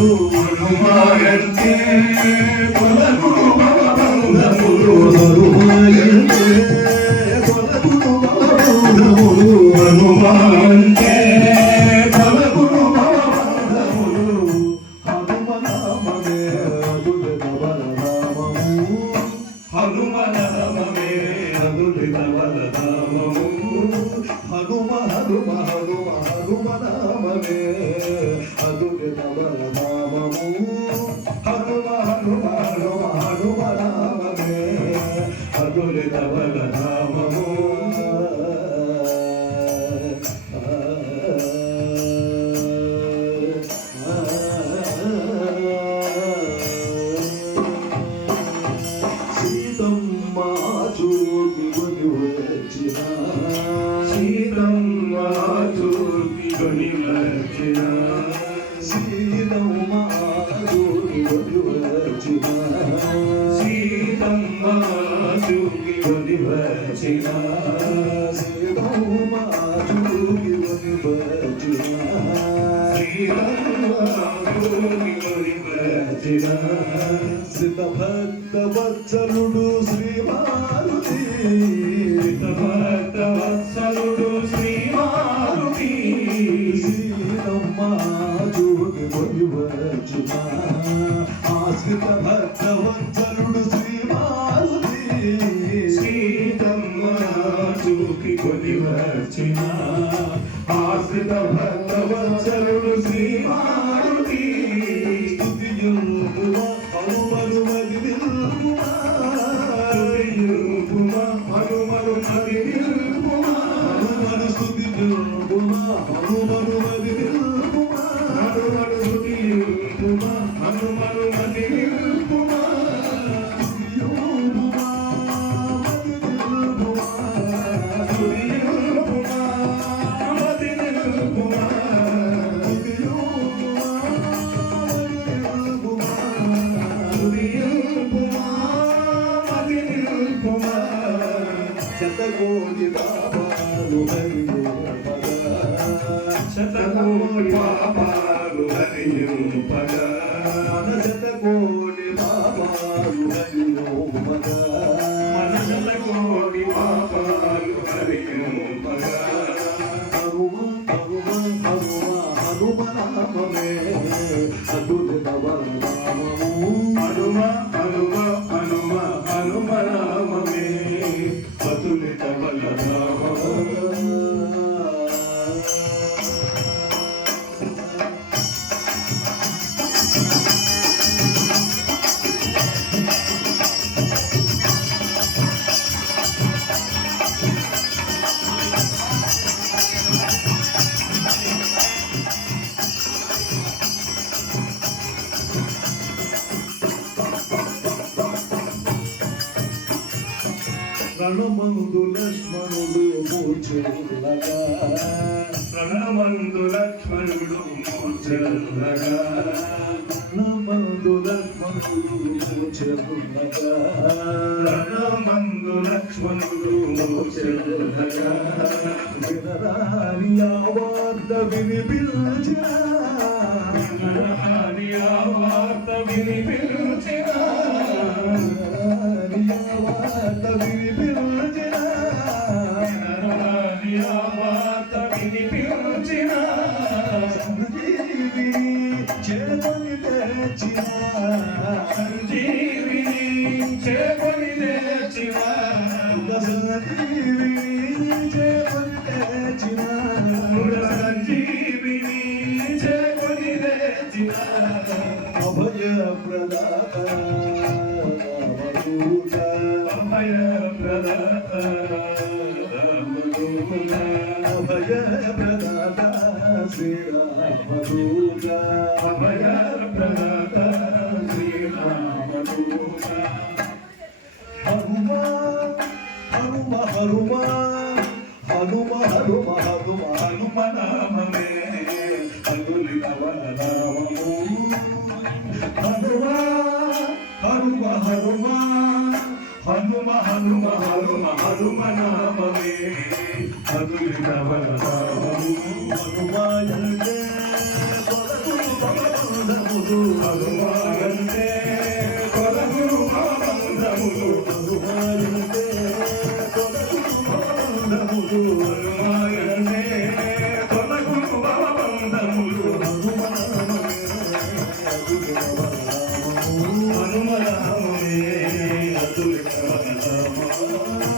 హనుమాయంటే కొలగుడు భవబంధములు హనుమాయంటే కొలగుడు భవబంధములు హనుమాయంటే కొలగుడు భవబంధములు హనుమనామమే అదులిత బలరామము హనుమనామమే అదులిత బలరామము హనుమ హనుమ హనుమ హనుమనామమే అదులిత బలరామము హనుమ హనుమ హనుమ హనుమనామమే అదులిత బలరామము సీతమ్మ చూపి కొని వచ్చిన సీతమ్మ చూపి కొని వచ్చిన సీతమ్మ చూపి కొని వచ్చిన సీతమ్మ చూపి కొని వచ్చిన సీతమ్మ చూపి కొని వచ్చిన సీతమ్మ చూపి కొని వచ్చిన సిద్ధభక్త వత్సలుడు శ్రీమారుతి సిద్ధభక్త వత్సలుడు శ్రీమారుతి సీతమ్మ చూపి కొని వచ్చిన ఆశ్రిత భక్త వత్సలుడు శ్రీమారుతి సీతమ్మ చూపి కొని వచ్చిన ఆశ్రిత భక్త వత్సలుడు శ్రీమారుతి శతకోటి పాపాలు హరిపద శతకోటి పాపాలు హరిపద శతకోటి పాపాలు హరిపద శతకోటి పాపాలు హరిపద హనుమ హనుమ హనుమ హనుమనామమే అదులిత బలరామము హనుమ హనుమ హనుమ హనుమనామమే అతులిత బలరామము రణమందు లక్ష్మణుడు మూర్ఛలుగా రణమందు లక్ష్మణుడు మూర్ఛలుగా రణమందు లక్ష్మణుడు మూర్ఛలుగా రణమందు లక్ష్మణుడు మూర్ఛలుగా వినరాని ఆవార్త వినిపించిన వినరాని ఆవార్త వినిపించిన అభయ ప్రదాత అభయ ప్రదాత అభయ ప్రదాత శ్రీరామదూత అభయ ప్రదాత శ్రీరామదూత హనుమ హనుమ హనుమ హనుమ హనుమ హనుమ హనుమ నామమే అదులిత బలరామము హనుమ హనుమ హనుమ హనుమ హనుమ హనుమ హనుమ నామమే అదులిత బలరామము హనుమాయంటే కొలగుడు భవబంధములు బంధములు హనుమానంటే తొలగును బంధములు హనుమానంటే తొలగును బంధములు హనుమానంటే తొలగును బంధములు హనుమనామమే అతులిత బలరామము